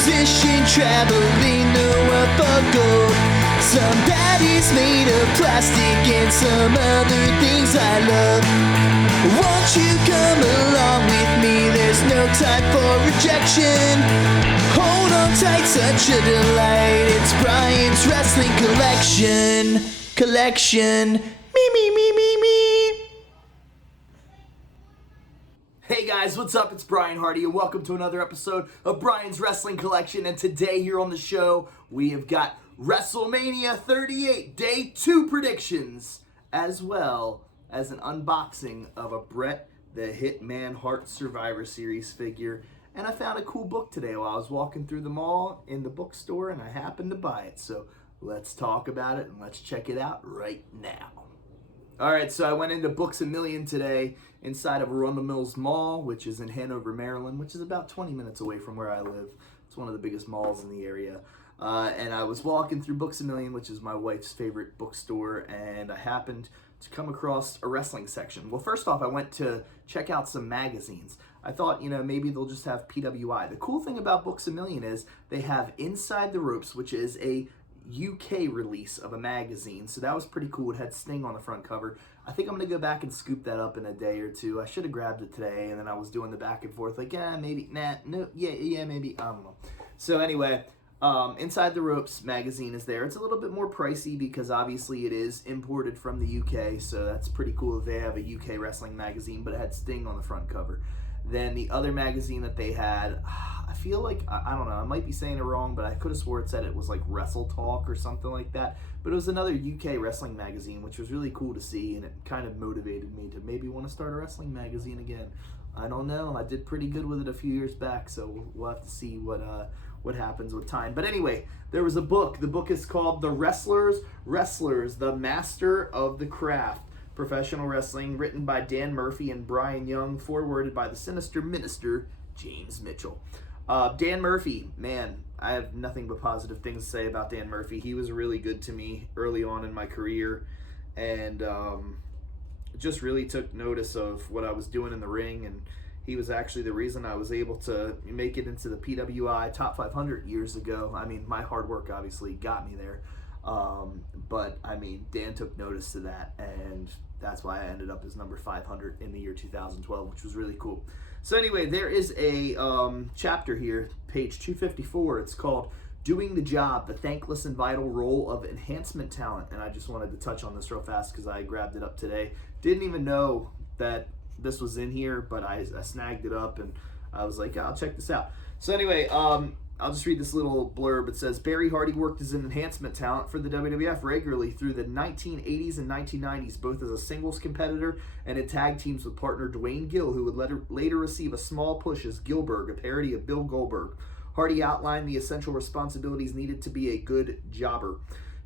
musician traveling the world for gold. Somebody's made of plastic and some other things I love. Won't you come along with me? There's no time for rejection. Hold on tight, such a delight. It's Brian's Wrestling Collection. Me. Hey guys, what's up? It's Brian Hardy and welcome to another episode of Brian's Wrestling Collection. And today here on the show, we have got WrestleMania 38 Day 2 predictions, as well as an unboxing of a Bret the Hitman Hart Survivor Series figure. And I found a cool book today while I was walking through the mall in the bookstore, and I happened to buy it. So let's talk about it and let's check it out right now. Alright, so I went into Books A Million today inside of Arundel Mills Mall, which is in Hanover, Maryland, which is about 20 minutes away from where I live. It's one of the biggest malls in the area. And I was walking through Books A Million, which is my wife's favorite bookstore, and I happened to come across a wrestling section. Well, first off, I went to check out some magazines. I thought, maybe they'll just have PWI. The cool thing about Books A Million is they have Inside the Ropes, which is a UK release of a magazine, so that was pretty cool. It had Sting on the front cover. I think I'm going to go back and scoop that up in a day or two. I should have grabbed it today, and then I was doing the back and forth, like, maybe, maybe, I don't know. So anyway, Inside the Ropes magazine is there. It's a little bit more pricey because obviously it is imported from the UK, so that's pretty cool that they have a UK wrestling magazine, but it had Sting on the front cover. Then the other magazine that they had, I feel like, I don't know, I might be saying it wrong, but I could have swore it said it was like Wrestle Talk or something like that. But it was another UK wrestling magazine, which was really cool to see, and it kind of motivated me to maybe want to start a wrestling magazine again. I don't know, I did pretty good with it a few years back, so we'll have to see what happens with time. But anyway, there was a book. The book is called The Wrestlers, the Master of the Craft. Professional Wrestling, written by Dan Murphy and Brian Young, forwarded by the Sinister Minister, James Mitchell. Dan Murphy, man, I have nothing but positive things to say about Dan Murphy. He was really good to me early on in my career, and just really took notice of what I was doing in the ring, and he was actually the reason I was able to make it into the PWI Top 500 years ago. I mean, my hard work obviously got me there. But I mean, Dan took notice to that, and that's why I ended up as number 500 in the year 2012, which was really cool. So anyway, there is a chapter here, page 254. It's called Doing the Job, the Thankless and Vital Role of Enhancement Talent. And I just wanted to touch on this real fast because I grabbed it up today. Didn't even know that this was in here, but I snagged it up and I was like, I'll check this out. So anyway, I'll just read this little blurb. It says, Barry Hardy worked as an enhancement talent for the WWF regularly through the 1980s and 1990s, both as a singles competitor and in tag teams with partner Dwayne Gill, who would later receive a small push as Gilbert, a parody of Bill Goldberg. Hardy outlined the essential responsibilities needed to be a good jobber.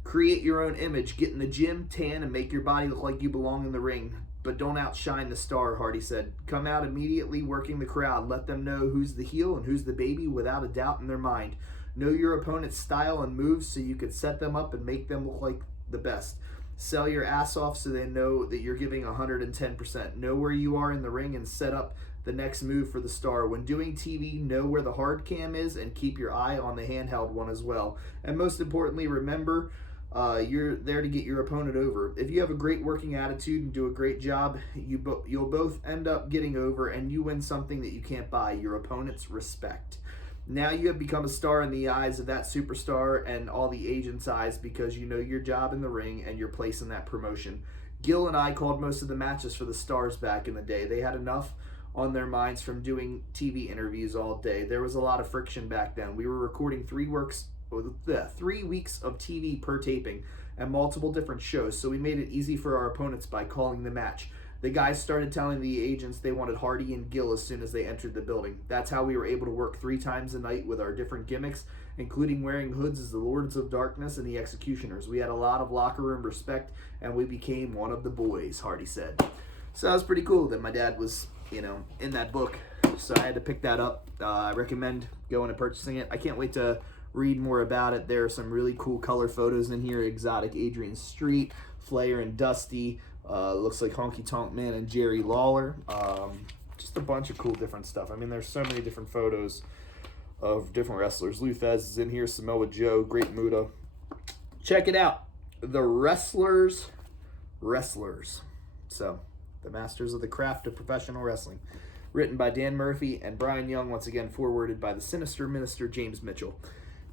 Create your own image, get in the gym, tan, and make your body look like you belong in the ring. But don't outshine the star, Hardy said. Come out immediately working the crowd. Let them know who's the heel and who's the baby without a doubt in their mind. Know your opponent's style and moves so you can set them up and make them look like the best. Sell your ass off so they know that you're giving 110%. Know where you are in the ring and set up the next move for the star. When doing TV, know where the hard cam is and keep your eye on the handheld one as well. And most importantly, remember, you're there to get your opponent over. If you have a great working attitude and do a great job, you'll both end up getting over, and you win something that you can't buy, your opponent's respect. Now you have become a star in the eyes of that superstar and all the agents' eyes because you know your job in the ring and your place in that promotion. Gil and I called most of the matches for the Stars back in the day. They had enough on their minds from doing TV interviews all day. There was a lot of friction back then. We were recording 3 weeks of TV per taping and multiple different shows, so we made it easy for our opponents by calling the match. The guys started telling the agents they wanted Hardy and Gill as soon as they entered the building. That's how we were able to work 3 times a night with our different gimmicks, including wearing hoods as the Lords of Darkness and the Executioners. We had a lot of locker room respect, and we became one of the boys, Hardy said. So that was pretty cool that my dad was, in that book. So I had to pick that up. I recommend going and purchasing it. I can't wait to read more about it. There are some really cool color photos in here. Exotic Adrian Street, Flair and Dusty. Looks like Honky Tonk Man and Jerry Lawler. Just a bunch of cool different stuff. I mean, there's so many different photos of different wrestlers. Lou Thesz is in here, Samoa Joe, Great Muta. Check it out. The Wrestlers. So, the masters of the craft of professional wrestling. Written by Dan Murphy and Brian Young, once again forwarded by the sinister minister James Mitchell.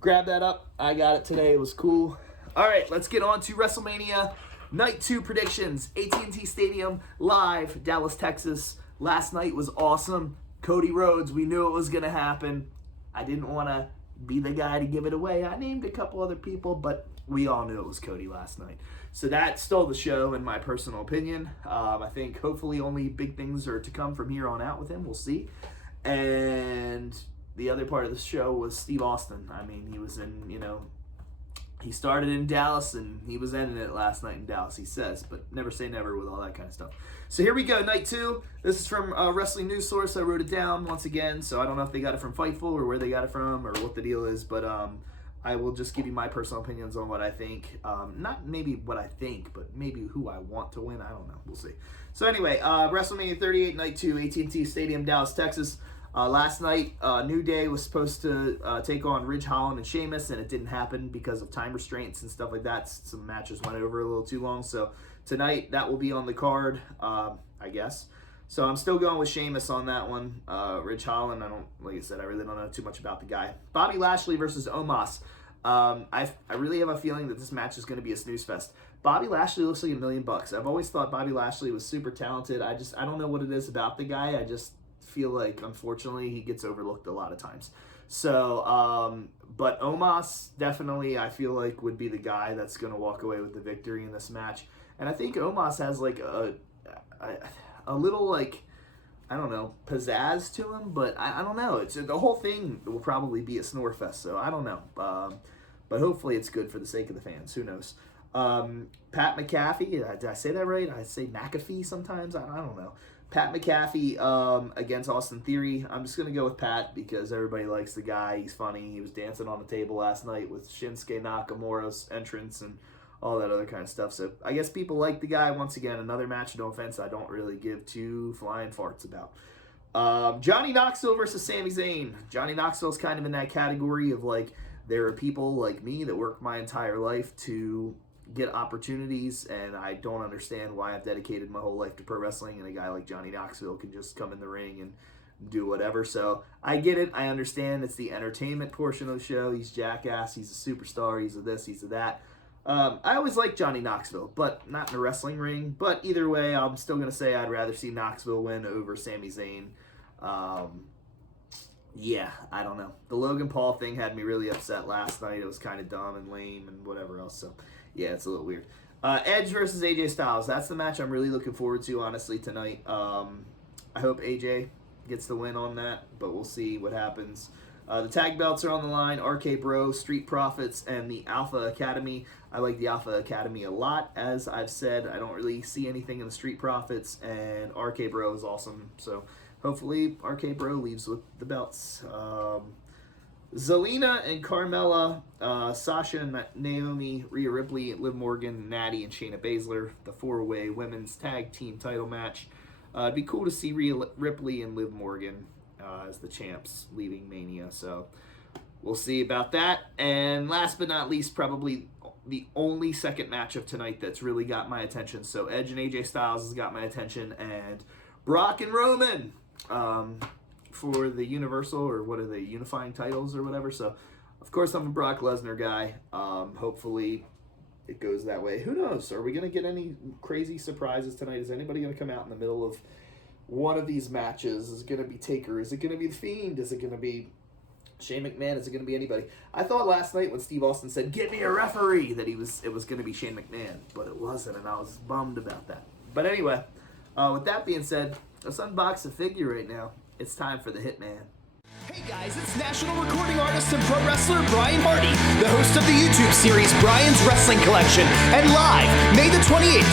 Grab that up. I got it today. It was cool. All right, let's get on to WrestleMania Night 2 predictions. AT&T Stadium, live, Dallas, Texas. Last night was awesome. Cody Rhodes, we knew it was going to happen. I didn't want to be the guy to give it away. I named a couple other people, but we all knew it was Cody last night. So that stole the show, in my personal opinion. I think hopefully only big things are to come from here on out with him. We'll see. And the other part of the show was Steve Austin. I mean, he was in, he started in Dallas and he was ending it last night in Dallas, he says, but never say never with all that kind of stuff. So here we go, Night 2. This is from Wrestling News Source. I wrote it down once again, so I don't know if they got it from Fightful or where they got it from or what the deal is, but I will just give you my personal opinions on what I think. Not maybe what I think, but maybe who I want to win. I don't know. We'll see. So anyway, WrestleMania 38, Night 2, AT&T Stadium, Dallas, Texas. Last night, New Day was supposed to take on Ridge Holland and Sheamus, and it didn't happen because of time restraints and stuff like that. Some matches went over a little too long. So tonight, that will be on the card, I guess. So I'm still going with Sheamus on that one. Ridge Holland, like I said, I really don't know too much about the guy. Bobby Lashley versus Omos. I really have a feeling that this match is going to be a snooze fest. Bobby Lashley looks like $1 million. I've always thought Bobby Lashley was super talented. I don't know what it is about the guy. I just feel like, unfortunately, he gets overlooked a lot of times. So, but Omos definitely, I feel like, would be the guy that's going to walk away with the victory in this match. And I think Omos has like a little, like, I don't know, pizzazz to him, but I don't know. The whole thing will probably be a snore fest, so I don't know. But hopefully it's good for the sake of the fans. Who knows? Pat McAfee, did I say that right? I say McAfee sometimes. I don't know. Pat McAfee against Austin Theory. I'm just going to go with Pat because everybody likes the guy. He's funny. He was dancing on the table last night with Shinsuke Nakamura's entrance and all that other kind of stuff. So I guess people like the guy. Once again, another match, no offense, I don't really give two flying farts about. Johnny Knoxville versus Sami Zayn. Johnny Knoxville's kind of in that category of, like, there are people like me that work my entire life to get opportunities, and I don't understand why I've dedicated my whole life to pro wrestling, and a guy like Johnny Knoxville can just come in the ring and do whatever. So I get it. I understand it's the entertainment portion of the show. He's jackass. He's a superstar. He's a this. He's a that. I always liked Johnny Knoxville, but not in a wrestling ring. But either way, I'm still going to say I'd rather see Knoxville win over Sami Zayn. Yeah, I don't know. The Logan Paul thing had me really upset last night. It was kind of dumb and lame and whatever else. So, yeah, it's a little weird. Edge versus AJ Styles. That's the match I'm really looking forward to, honestly, tonight. I hope AJ gets the win on that, but we'll see what happens. The tag belts are on the line. RK Bro, Street Profits, and the Alpha Academy. I like the Alpha Academy a lot. As I've said, I don't really see anything in the Street Profits, and RK Bro is awesome. So hopefully RK Bro leaves with the belts. Zelina and Carmella, Sasha and Naomi, Rhea Ripley, Liv Morgan, Natty, and Shayna Baszler. The four-way women's tag team title match. It'd be cool to see Rhea Ripley and Liv Morgan as the champs leaving Mania. So we'll see about that. And last but not least, probably the only second match of tonight that's really got my attention. So Edge and AJ Styles has got my attention, and Brock and Roman for the Universal, or what are they, unifying titles or whatever. So of course I'm a Brock Lesnar guy. Hopefully it goes that way. Who knows? Are we going to get any crazy surprises tonight? Is anybody going to come out in the middle of one of these matches? Is it going to be Taker? Is it going to be The Fiend? Is it going to be Shane McMahon? Is it going to be anybody? I thought last night when Steve Austin said, "Get me a referee," that it was going to be Shane McMahon, but it wasn't, and I was bummed about that. But anyway, with that being said, let's unbox a figure right now. It's time for the Hitman. Hey guys, it's national recording artist and pro wrestler Brian Hardy, the host of the YouTube series Brian's Wrestling Collection, and live, May the 28th,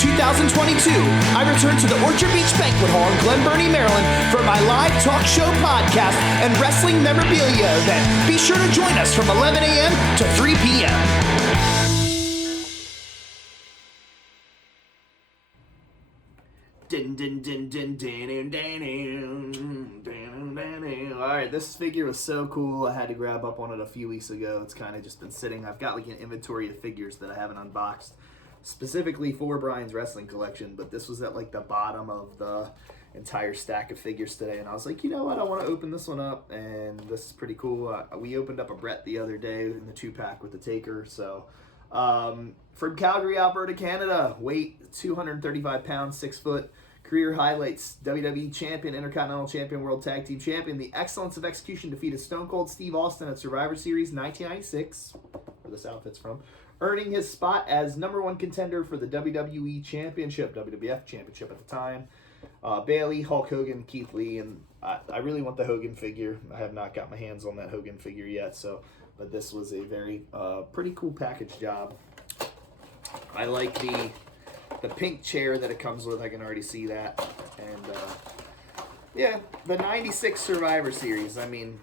2022, I return to the Orchard Beach Banquet Hall in Glen Burnie, Maryland for my live talk show podcast and wrestling memorabilia event. Be sure to join us from 11 a.m. to 3 p.m. Din din din din din din din din din. Alright, this figure was so cool. I had to grab up on it a few weeks ago. It's kind of just been sitting. I've got like an inventory of figures that I haven't unboxed specifically for Brian's wrestling collection, but this was at like the bottom of the entire stack of figures today, and I was like, you know what, I want to open this one up, and this is pretty cool. We opened up a Bret the other day in the 2-pack with the Taker. So from Calgary, Alberta, Canada, weight 235 pounds, 6 foot. Career highlights: WWE Champion, Intercontinental Champion, World Tag Team Champion. The excellence of execution defeated Stone Cold Steve Austin at Survivor Series 1996, where this outfit's from, earning his spot as #1 contender for the WWE Championship, WWF Championship at the time. Bailey, Hulk Hogan, Keith Lee, and I really want the Hogan figure. I have not got my hands on that Hogan figure yet, but this was a very pretty cool package job. I like the pink chair that it comes with. I can already see that. And yeah, the 96 Survivor Series. I mean,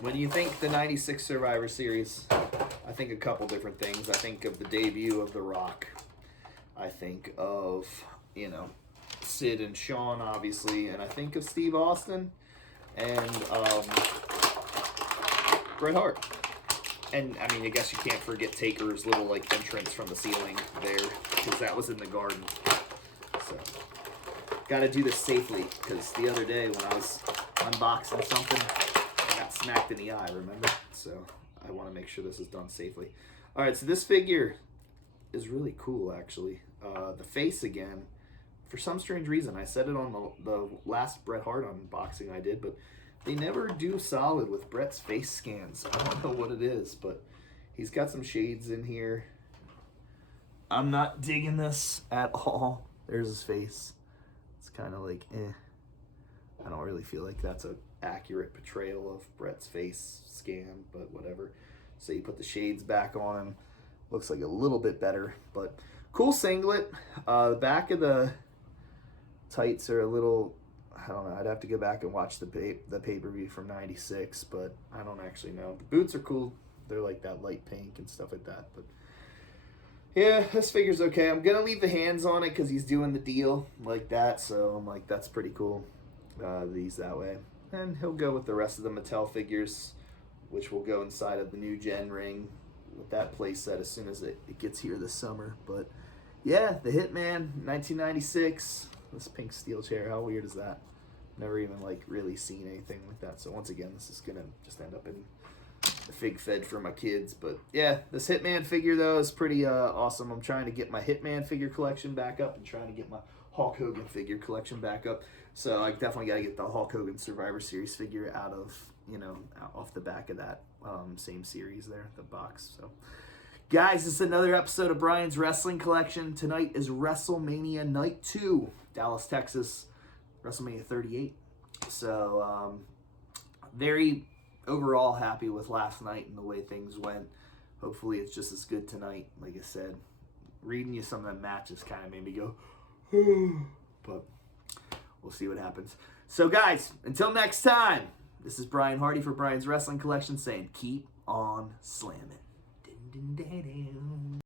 when you think the 96 Survivor Series, I think a couple different things. I think of the debut of The Rock. I think of, Sid and Shawn, obviously. And I think of Steve Austin and Bret Hart. And, I mean, I guess you can't forget Taker's little, entrance from the ceiling there, because that was in the garden. So, gotta do this safely, because the other day when I was unboxing something, I got smacked in the eye, remember? So, I want to make sure this is done safely. Alright, so this figure is really cool, actually. The face, again, for some strange reason, I said it on the last Bret Hart unboxing I did, but they never do solid with Bret's face scans. I don't know what it is, but he's got some shades in here. I'm not digging this at all. There's his face. It's kind of like, I don't really feel like that's an accurate portrayal of Bret's face scan, but whatever. So you put the shades back on him. Looks like a little bit better, but cool singlet. The back of the tights are a little, I don't know. I'd have to go back and watch the pay-per-view from 96, but I don't actually know. The boots are cool. They're like that light pink and stuff like that. But yeah, this figure's okay. I'm going to leave the hands on it because he's doing the deal like that. So I'm like, that's pretty cool. These that way. And he'll go with the rest of the Mattel figures, which will go inside of the new gen ring with that play set as soon as it gets here this summer. But yeah, the Hitman, 1996. This pink steel chair, how weird is that? Never even really seen anything like that. So once again, this is gonna just end up in the fig fed for my kids. But yeah, this Hitman figure though is pretty awesome. I'm trying to get my Hitman figure collection back up and trying to get my Hulk Hogan figure collection back up. So I definitely got to get the Hulk Hogan Survivor Series figure out of, off the back of that same series there, the box. So guys, this is another episode of Brian's Wrestling Collection. Tonight is WrestleMania Night 2, Dallas, Texas, WrestleMania 38. So, very overall happy with last night and the way things went. Hopefully it's just as good tonight. Like I said, reading you some of the matches kind of made me go, but we'll see what happens. So guys, until next time, this is Brian Hardy for Brian's Wrestling Collection saying keep on slamming. Dun, dun, dun, dun.